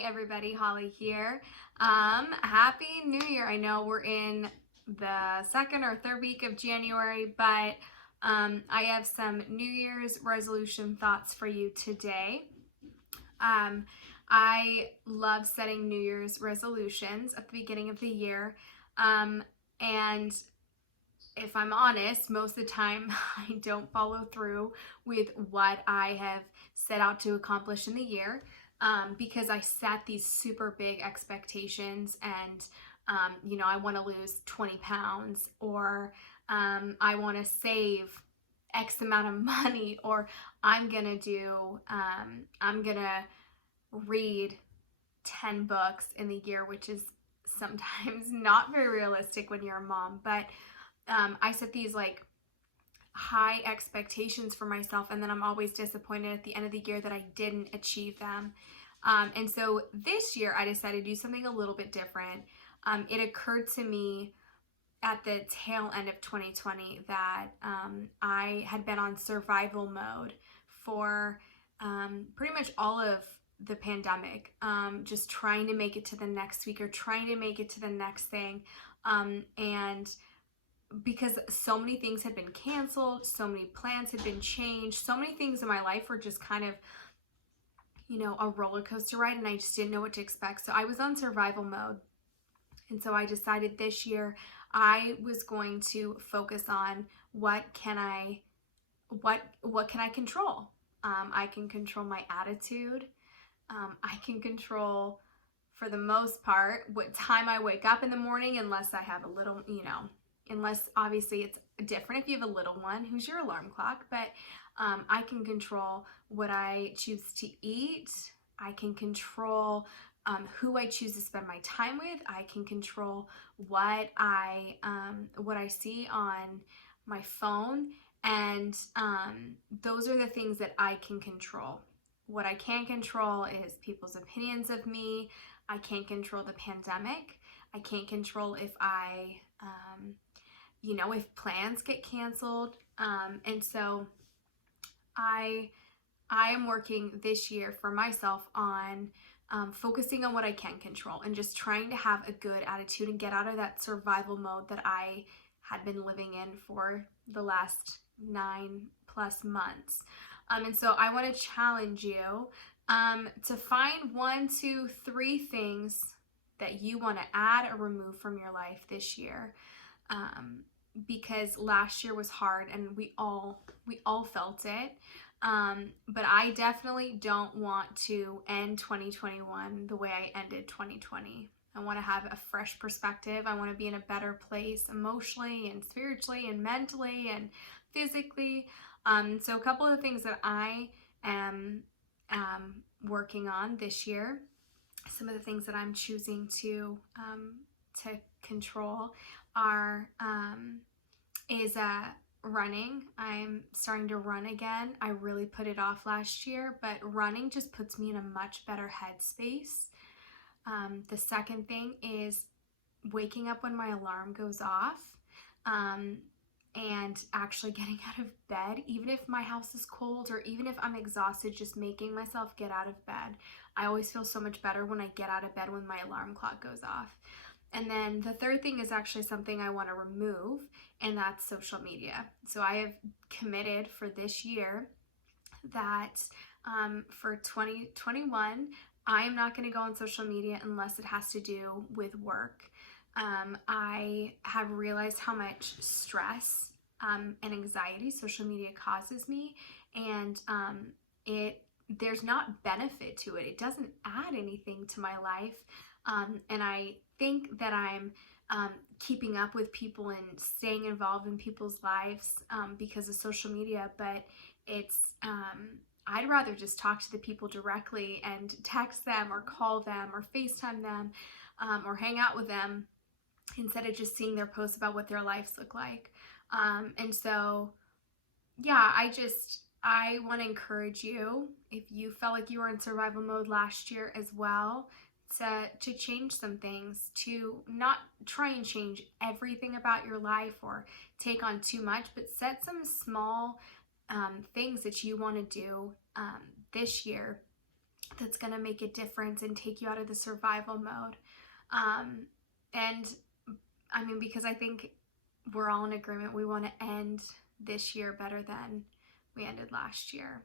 Hey everybody, Holly here. Happy New Year. I know we're in the second or third week of January, but I have some New Year's resolution thoughts for you today. I love setting New Year's resolutions at the beginning of the year. And if I'm honest, most of the time I don't follow through with what I have set out to accomplish in the year, because I set these super big expectations and, I want to lose 20 pounds, or I want to save X amount of money, or I'm going to read 10 books in the year, which is sometimes not very realistic when you're a mom, but I set these like high expectations for myself, and then I'm always disappointed at the end of the year that I didn't achieve them. And so this year I decided to do something a little bit different. It occurred to me at the tail end of 2020 that I had been on survival mode for pretty much all of the pandemic, just trying to make it to the next week or trying to make it to the next thing. And because so many things had been canceled, so many plans had been changed, so many things in my life were just kind of, a roller coaster ride, and I just didn't know what to expect. So I was on survival mode. And so I decided this year I was going to focus on what can I control. I can control my attitude. I can control, for the most part, what time I wake up in the morning, unless I have a little, unless obviously it's different if you have a little one who's your alarm clock, but I can control what I choose to eat. I can control who I choose to spend my time with. I can control what I see on my phone, and those are the things that I can control. What I can't control is people's opinions of me. I can't control the pandemic. I can't control if if plans get canceled. And so I am working this year for myself on focusing on what I can control and just trying to have a good attitude and get out of that survival mode that I had been living in for the last 9+ months. And so I want to challenge you to find 1, 2, 3 things that you want to add or remove from your life this year. Because last year was hard and we all felt it. But I definitely don't want to end 2021 the way I ended 2020. I want to have a fresh perspective. I want to be in a better place emotionally and spiritually and mentally and physically. So a couple of things that I am working on this year, some of the things that I'm choosing to control are running. I'm starting to run again. I really put it off last year, but running just puts me in a much better headspace. The second thing is waking up when my alarm goes off, and actually getting out of bed, even if my house is cold or even if I'm exhausted, just making myself get out of bed. I always feel so much better when I get out of bed when my alarm clock goes off. And then the third thing is actually something I want to remove, and that's social media. So I have committed for this year that for 2021, I am not going to go on social media unless it has to do with work. I have realized how much stress and anxiety social media causes me, and there's not benefit to it. It doesn't add anything to my life. And I think that I'm keeping up with people and staying involved in people's lives because of social media, but I'd rather just talk to the people directly and text them or call them or FaceTime them or hang out with them instead of just seeing their posts about what their lives look like. And so, yeah, I want to encourage you, if you felt like you were in survival mode last year as well, to change some things, to not try and change everything about your life or take on too much, but set some small things that you want to do this year that's going to make a difference and take you out of the survival mode. And I mean, because I think we're all in agreement, we want to end this year better than we ended last year.